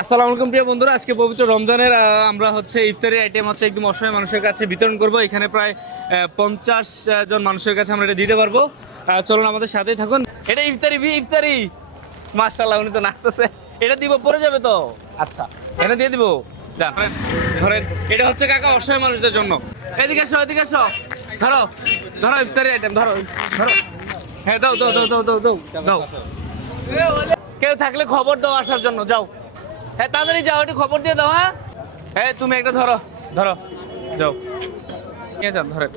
আসসালামু আলাইকুম প্রিয় বন্ধুরা, আজকে পবিত্র রমজানের আমরা হচ্ছে ইফতারি আইটেম হচ্ছে একদম অসহায় মানুষের কাছে বিতরণ করব। এখানে প্রায় 50 জন মানুষের কাছে আমরা এটা দিতে পারবো। চলুন আমাদের সাথেই থাকুন। এটা ইফতারি ইফতারি মাশাআল্লাহ, উনি তো নাচতেছে। এটা দিব, পড়ে যাবে তো। আচ্ছা, এটা দিয়ে দিব। যান ধরেন, এটা হচ্ছে কাকা অসহায় মানুষদের জন্য। এদিকে এসো, এদিকে এসো। ধরো ধরো ইফতারি আইটেম, ধরো ধরো। হ্যাঁ, দাও দাও দাও দাও দাও দাও দাও। কেউ থাকলে খবর দাও আসার জন্য, যাও। হ্যাঁ, তাড়াতাড়ি যাও, একটু খবর দিয়ে দাও। হ্যাঁ হ্যাঁ, তুমি একটা ধরো ধরো, যাও নিয়ে যান, ধরেন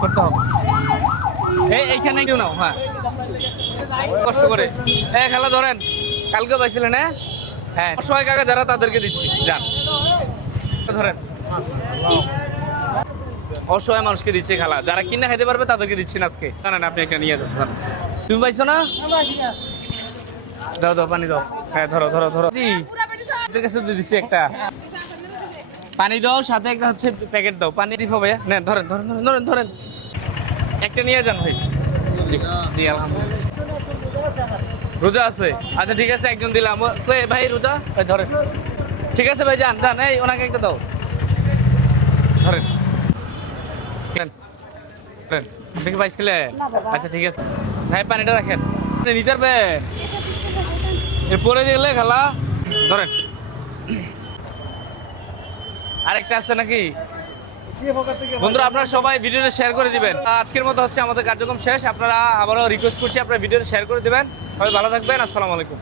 করতে হবে। এইখানে কেউ নাও। হ্যাঁ, কষ্ট করে। হ্যাঁ, খেলা ধরেন, কালকে পাইছিলেন। হ্যাঁ হ্যাঁ, অসহায় কাকা যারা, তাদেরকে দিচ্ছি। যান ধরেন, অসহায় মানুষকে দিচ্ছে খেলা, যারা কিনা খাইতে পারবে তাদেরকে দিচ্ছি না আজকে। জানেন, আপনি একটা নিয়ে যান। তুমি পাইছো না? দাও দাও, পানি দাও। হ্যাঁ, ধরো ধরো ধরো। এদের কাছে দিচ্ছি একটা পানি দাও, সাথে একটা হচ্ছে প্যাকেট দাও। পানি টিপ হবে। নেন, ধরেন ধরেন ধরেন ধরেন ধরেন, একটা নিয়ে যান ভাই। জি জি, আলহামদুলিল্লাহ। রোজা আছে? আচ্ছা ঠিক আছে, একজন দিলাম। ভাই রোজা, ভাই ধরেন। ঠিক আছে ভাই, যান যান। এই ওনাকে একটা দাও, ধরেন। আপনি কি পাইছিলেন? আচ্ছা ঠিক আছে ভাই, পানিটা রাখেন। আপনি নিতে পারবেন? এরপরে গেলে খেলা ধরেন। আরেকটা আছে নাকি? বন্ধুরা, আপনারা সবাই ভিডিওটা শেয়ার করে দিবেন। আজকের মতো হচ্ছে আমাদের কার্যক্রম শেষ। আপনারা আবারও রিকোয়েস্ট করছি, আপনারা ভিডিওটা শেয়ার করে দিবেন। সবাই ভালো থাকবেন। আসসালামু আলাইকুম।